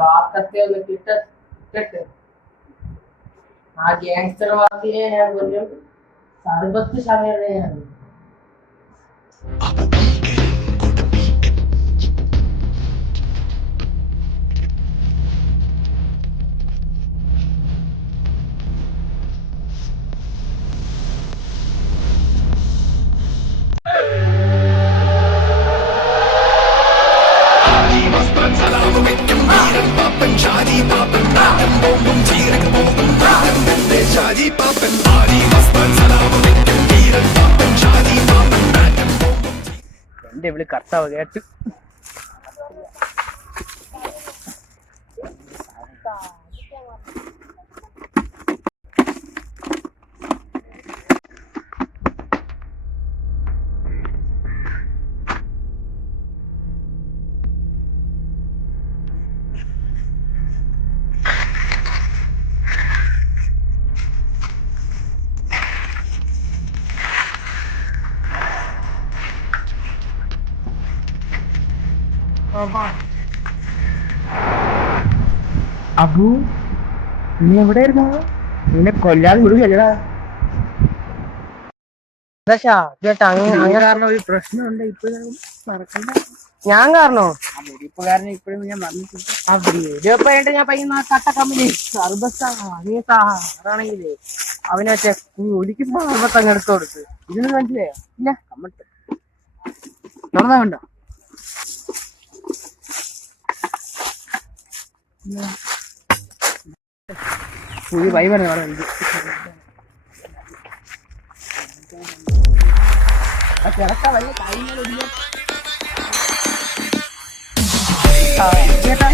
വാക്കത്തെ ഒന്ന് കിട്ടട്ട് ആ ഗ്യാങ്സ്റ്റർ വാക്കിനെ ഞാൻ കൊല്ലും. സർബത്ത് സമയം എന്റെ വിളി കർത്താവ് കേട്ട്. അബു, നീ എവിടെയായിരുന്നു? നിന്നെ കൊല്ലാതെ വിടുകയല്ലടാ. കാരണം ഒരു പ്രശ്നമുണ്ട്. ഇപ്പോഴും നടക്കണ്ട. ഞാൻ കാരണോ? വെടിപ്പുകാരനെ ഇപ്പോഴും ഞാൻ വന്നിട്ടില്ല. ആ വെടിവെപ്പായിട്ട് ഞാൻ പയ്യുന്ന കട്ട കമ്പനി സർബത്താണെങ്കിലേ അവനെ ഒലിക്ക് സർബത്ത് അങ്ങ് എടുത്തു കൊടുത്ത്. ഇതിന് മനസ്സിലായോ? ഇല്ല, കമ്മട്ട് തുറന്നാ കണ്ടോ? പുതിയ വൈബാണ് പറയുന്നത്. ചേട്ടാ വലിയ കാര്യങ്ങൾ ചേട്ടാ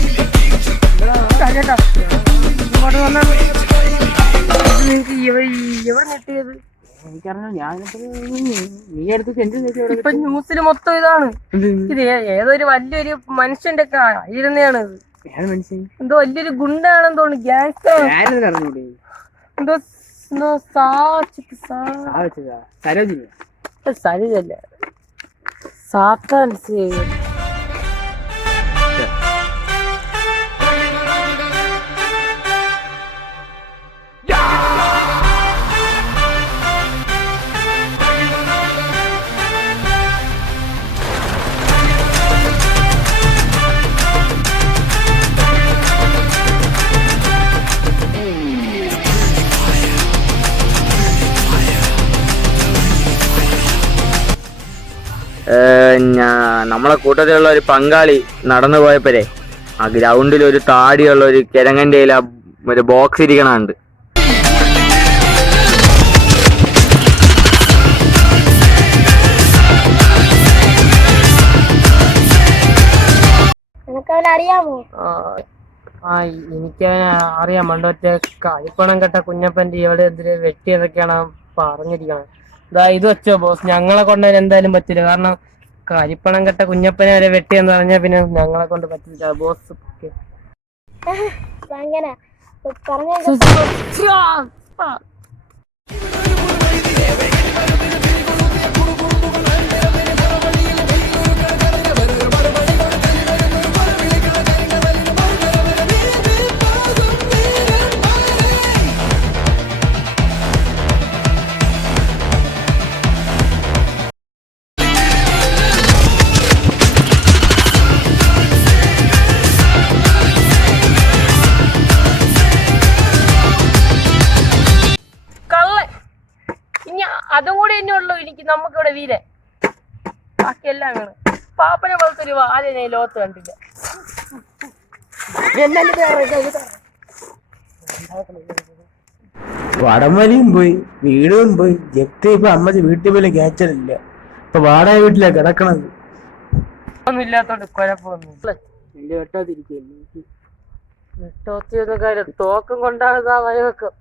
ചേട്ടാ ഇങ്ങോട്ട് വന്നാൽ നിനക്ക് എവിടെ നെട്ടിയത്? എനിക്കറിഞ്ഞു. ഞാൻ നീ എടുത്ത് സെന്റ് ഇപ്പൊ ന്യൂസിൽ മൊത്തം ഇതാണ്. ഇത് ഏതൊരു വലിയൊരു മനുഷ്യന്റെ ഇരുന്നയാണ്. എന്തോ വലിയൊരു ഗുണ്ടാണെന്ന് തോന്നുന്നു. ഗ്യാങ്സ്റ്റർ എന്തോ സരോജല്ല സാത്താൻ. നമ്മളെ കൂട്ടത്തിലുള്ള ഒരു പങ്കാളി നടന്നു പോയപ്പോഴേ ആ ഗ്രൗണ്ടിൽ ഒരു താടിയുള്ള ഒരു കിഴങ്ങൻ്റെ ഒരു ബോക്സ് ഇരിക്കണുണ്ട്. അറിയാമോ? എനിക്കവനെ അറിയാം. മണ്ടൊറ്റ കളിപ്പണം കെട്ട കുഞ്ഞപ്പൻ്റെ ഇവിടെ എതിരെ വെട്ടിയതൊക്കെയാണ് പറഞ്ഞിരിക്കണം. ഇത് വെച്ചോ ബോസ്, ഞങ്ങളെ കൊണ്ട് എന്തായാലും പറ്റില്ല. കാരണം കരിപ്പണം കെട്ട കുഞ്ഞപ്പനെ വരെ വെട്ടിയെന്ന് പറഞ്ഞാൽ പിന്നെ ഞങ്ങളെ കൊണ്ട് പറ്റില്ല ബോസ്. അതും കൂടി തന്നെ ഉള്ളു എനിക്ക് നമുക്കിവിടെ വീരൻ. ബാക്കിയെല്ലാം വീണ്. പാപ്പനെ പോലത്തെ ഒരു വാല ലോകത്ത് കണ്ടില്ല. വടംവലിയും പോയി, വീടും പോയി. ജപ്തി ഇപ്പൊ അമ്മച്ചി വീട്ടിൽ പോലെ ക്യാച്ചറില്ല. ഇപ്പൊ വാടക വീട്ടിലാ കിടക്കണത്. ഒന്നും ഇല്ലാത്തോണ്ട് കുഴപ്പമൊന്നും. എന്റെ വെട്ടോത്തിരിക്കും. വെട്ടോത്തി ഒന്നും കാര്യം തോക്കും കൊണ്ടാണ് ഇതാ വയവെക്കും.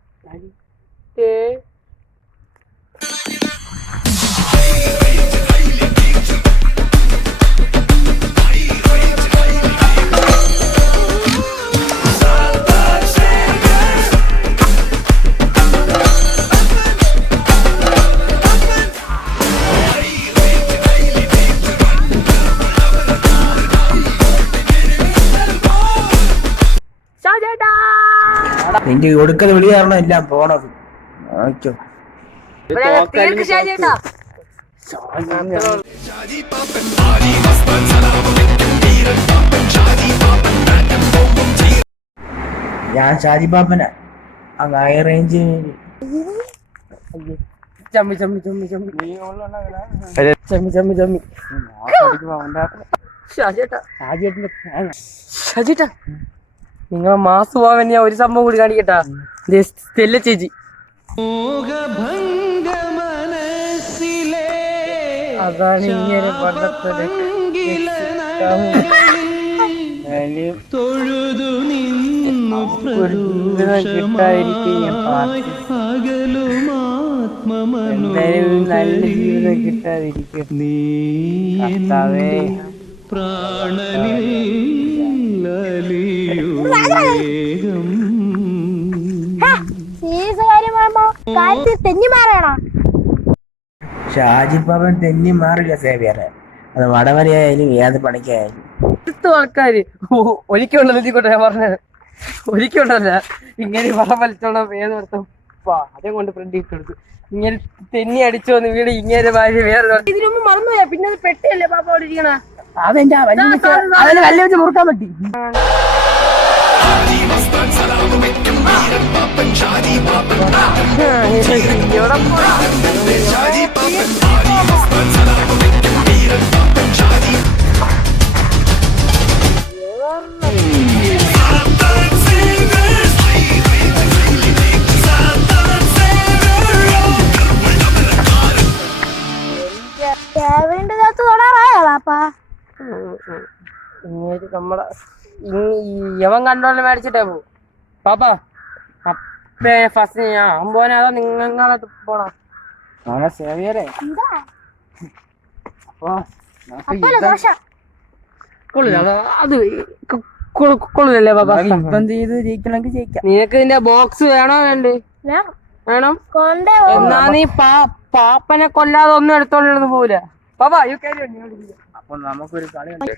നിന്റെ ഒടുക്കൽ വിളി കാരണം എല്ലാം പോണത് നോക്കോ. ഞാൻ ഷാജി പാപ്പന ഹൈ റേഞ്ച് ചമ്മി ചമ്മി ചമ്മി ചമ്മി ചമ്മി ചമ്മി ചമ്മി ഷാജേട്ടാ നിങ്ങൾ മാസ് പോവാൻ ഞാൻ ഒരു സംഭവം കൂടി കാണിക്കട്ടാ. സ്റ്റെല്ല ചേച്ചി അതാണ് ഇങ്ങനെ പണ്ടത്തെ കിട്ടാതിരിക്കും നല്ല ജീവിതം കിട്ടാതിരിക്കും. ഷാജിപ്പാപ്പൻ തെന്നി മാറില്ല സേവിയറെ. അത് വടവരെയായാലും ഏത് പണിക്കായാലും ആൾക്കാര് ഒരിക്കലുണ്ടല്ലോ ഞാൻ പറഞ്ഞത്. ഒരിക്കലുണ്ടല്ല ഇങ്ങനെ വളം വലിച്ചോളം ഏത് വർഷം അതേ കൊണ്ട് ഫ്രണ്ട് ഇട്ടെടുത്തു. ഇങ്ങനെ തെന്നി അടിച്ചോന്ന് വീട് ഇങ്ങനെ ഭാര്യ വേറെ ഇതിനു മുമ്പ് മറന്നുപോയാ. പിന്നെ അത് പെട്ടിയല്ലേ പാപ്പ അവിടെ ഇരിക്കണ. അതെന്റെ കല്ല് വെച്ച് മുറുക്കാൻ പറ്റി. നമ്മളെ യവൻ കണ്ടോണ്ട് മേടിച്ചിട്ടേ പോ പാപ്പാ. അപ്പേ ഫസ്റ്റ് ഞാൻ അമ്പോനെ അതോ നിങ്ങളെ പോണ സേവിയറെ. അത് കൊള്ളില്ലല്ലേ പാപ്പ. ഇപ്പം ചെയ്ത് ജയിക്കണമെങ്കിൽ ജയിക്കാം. നിനക്ക് ഇതിന്റെ ബോക്സ് വേണോ വേണ്ടേ? വേണം. എന്നാ നീ പാപ്പനെ കൊല്ലാതെ ഒന്നും എടുത്തോണ്ടിരുന്ന് പോവില്ല പാപ്പാ. അപ്പൊ നമുക്കൊരു കളിയുണ്ട്.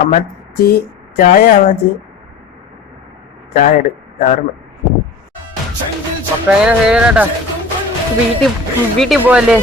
അമ്മച്ചി ചായ അമ്മച്ചി ചായ വീട്ടിൽ പോവല്ലേ?